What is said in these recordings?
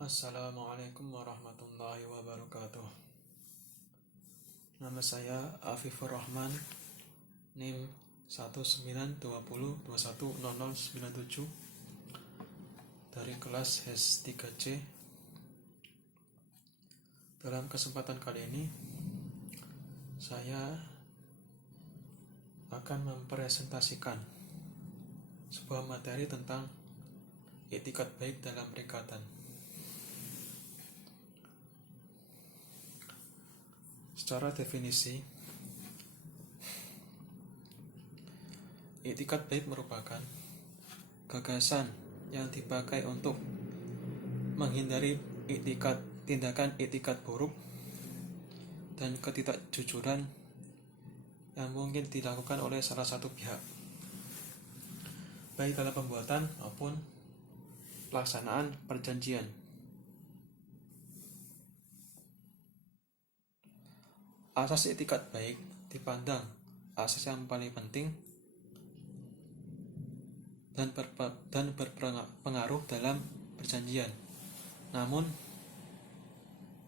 Assalamualaikum warahmatullahi wabarakatuh. Nama saya Afifur Rahman, NIM 19202100097 dari kelas HES 3C. Dalam kesempatan kali ini, saya akan mempresentasikan sebuah materi tentang etikat baik dalam perikatan. Secara definisi, etikat baik merupakan gagasan yang dipakai untuk menghindari tindakan etikat buruk dan ketidakjujuran yang mungkin dilakukan oleh salah satu pihak, baik dalam pembuatan maupun pelaksanaan perjanjian. Asas etikat baik dipandang asas yang paling penting dan berpengaruh dalam perjanjian. Namun,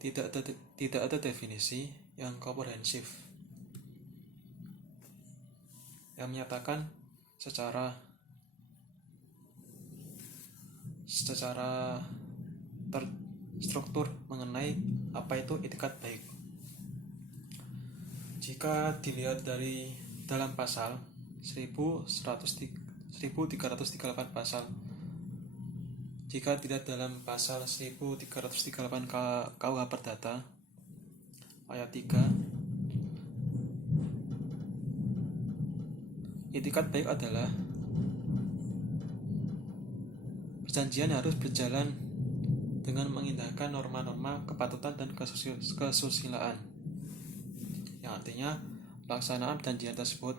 tidak ada definisi yang komprehensif yang menyatakan secara terstruktur mengenai apa itu etikat baik. Jika dilihat dari dalam pasal 1338 pasal, jika dilihat dalam pasal 1338 KUH Perdata ayat 3, etikat baik adalah perjanjian harus berjalan dengan mengindahkan norma-norma kepatutan dan kesusilaan, yang artinya pelaksanaan perjanjian tersebut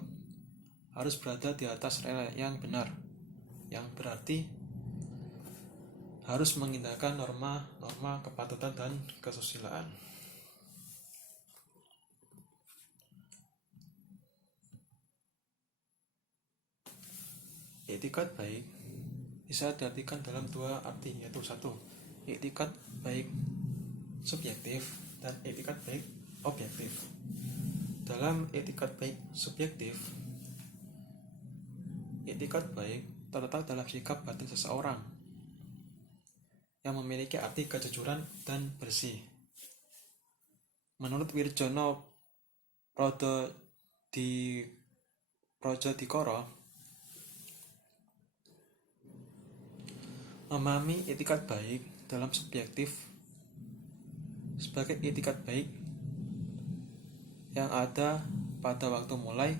harus berada di atas rel yang benar, yang berarti harus mengindahkan norma-norma kepatutan dan kesusilaan. Etikat baik bisa diartikan dalam dua arti, yaitu satu, etikat baik subjektif dan etikat baik objektif. Dalam etikat baik subjektif, etikat baik terletak dalam sikap batin seseorang yang memiliki arti kejujuran dan bersih. Menurut Wirjono Prodjodikoro, memahami etikat baik dalam subjektif sebagai etikat baik yang ada pada waktu mulai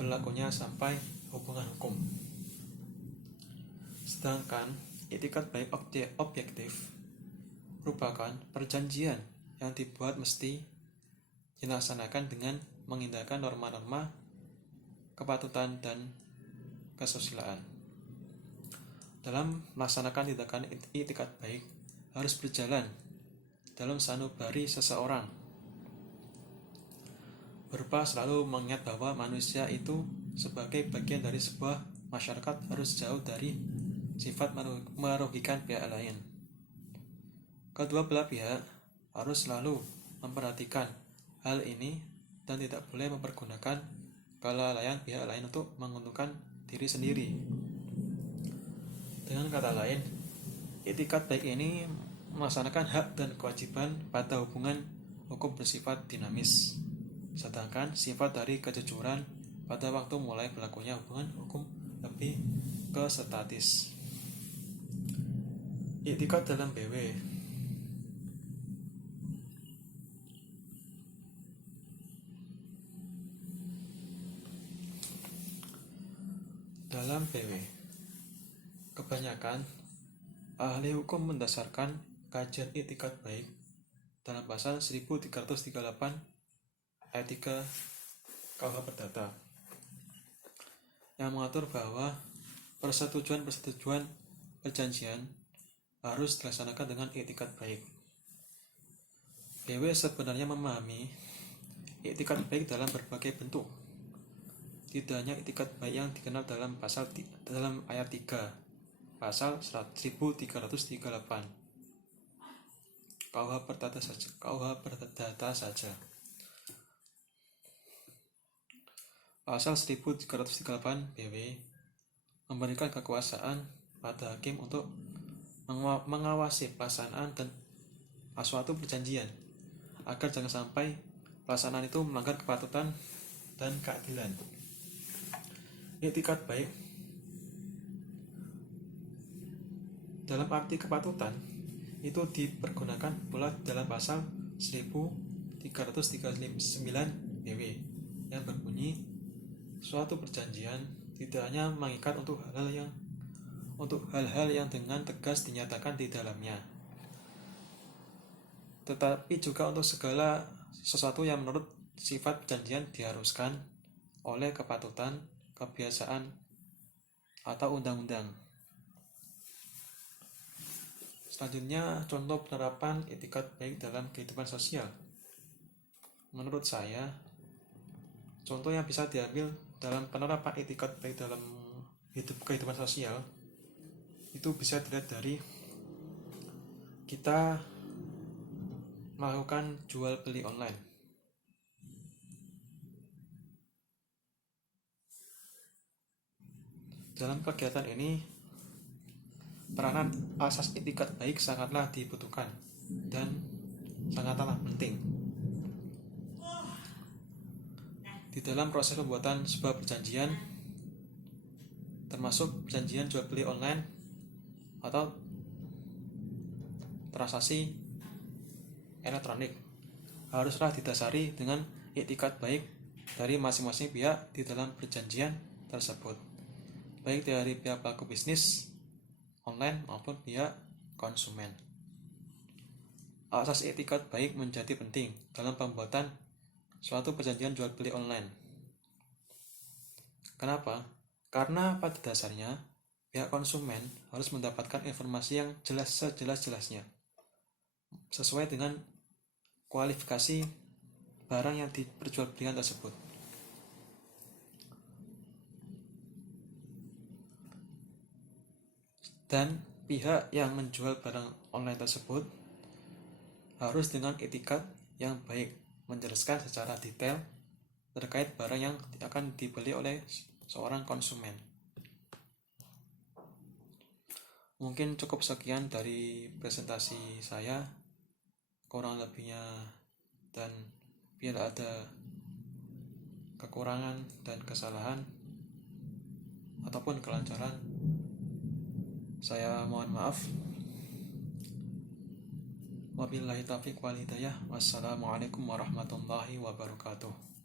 berlakunya sampai hubungan hukum. Sedangkan etikat baik objektif merupakan perjanjian yang dibuat mesti dilaksanakan dengan mengindahkan norma-norma kepatutan dan kesusilaan. Dalam melaksanakan tindakan etikat baik harus berjalan dalam sanubari seseorang, berupa selalu mengingat bahwa manusia itu sebagai bagian dari sebuah masyarakat harus jauh dari sifat merugikan pihak lain. Kedua belah pihak harus selalu memperhatikan hal ini dan tidak boleh mempergunakan kelalaian pihak lain untuk menguntungkan diri sendiri. Dengan kata lain, etikat baik ini melaksanakan hak dan kewajiban pada hubungan hukum bersifat dinamis, sedangkan sifat dari kejujuran pada waktu mulai berlakunya hubungan hukum lebih ke statis. Etikat dalam BW. Dalam BW, kebanyakan ahli hukum mendasarkan kajian etikat baik dalam pasal 1338 ayat 3 KUH Perdata yang mengatur bahwa persetujuan perjanjian harus dilaksanakan dengan etikat baik. BW sebenarnya memahami etikat baik dalam berbagai bentuk. Tidak hanya etikat baik yang dikenal dalam ayat 3 pasal 1338, Perdata saja. Pasal 1338 BW memberikan kekuasaan pada hakim untuk mengawasi pelaksanaan dan suatu perjanjian agar jangan sampai pelaksanaan itu melanggar kepatutan dan keadilan. Etikat baik dalam arti kepatutan itu dipergunakan pula dalam pasal 1339 BW yang berbunyi, suatu perjanjian tidak hanya mengikat untuk hal-hal yang dengan tegas dinyatakan di dalamnya, tetapi juga untuk segala sesuatu yang menurut sifat perjanjian diharuskan oleh kepatutan, kebiasaan, atau undang-undang. Selanjutnya, contoh penerapan etikat baik dalam kehidupan sosial. Menurut saya, contoh yang bisa diambil dalam penerapan etikat baik dalam kehidupan sosial itu bisa dilihat dari kita melakukan jual beli online. Dalam kegiatan ini, peranan asas etikat baik sangatlah dibutuhkan dan sangatlah penting. Di dalam proses pembuatan sebuah perjanjian, termasuk perjanjian jual beli online atau transaksi elektronik, haruslah didasari dengan etikat baik dari masing-masing pihak di dalam perjanjian tersebut, baik dari pihak pelaku bisnis online maupun pihak konsumen. Asas etikat baik menjadi penting dalam pembuatan suatu perjanjian jual beli online. Kenapa? Karena pada dasarnya pihak konsumen harus mendapatkan informasi yang jelas sejelas-jelasnya sesuai dengan kualifikasi barang yang diperjualbelikan tersebut. Dan pihak yang menjual barang online tersebut harus dengan etikat yang baik menjelaskan secara detail terkait barang yang akan dibeli oleh seorang konsumen. Mungkin cukup sekian dari presentasi saya, kurang lebihnya, dan bila ada kekurangan dan kesalahan ataupun kelancaran, saya mohon maaf. Wabillahi taufiq wal hidayah. Wassalamualaikum warahmatullahi wabarakatuh.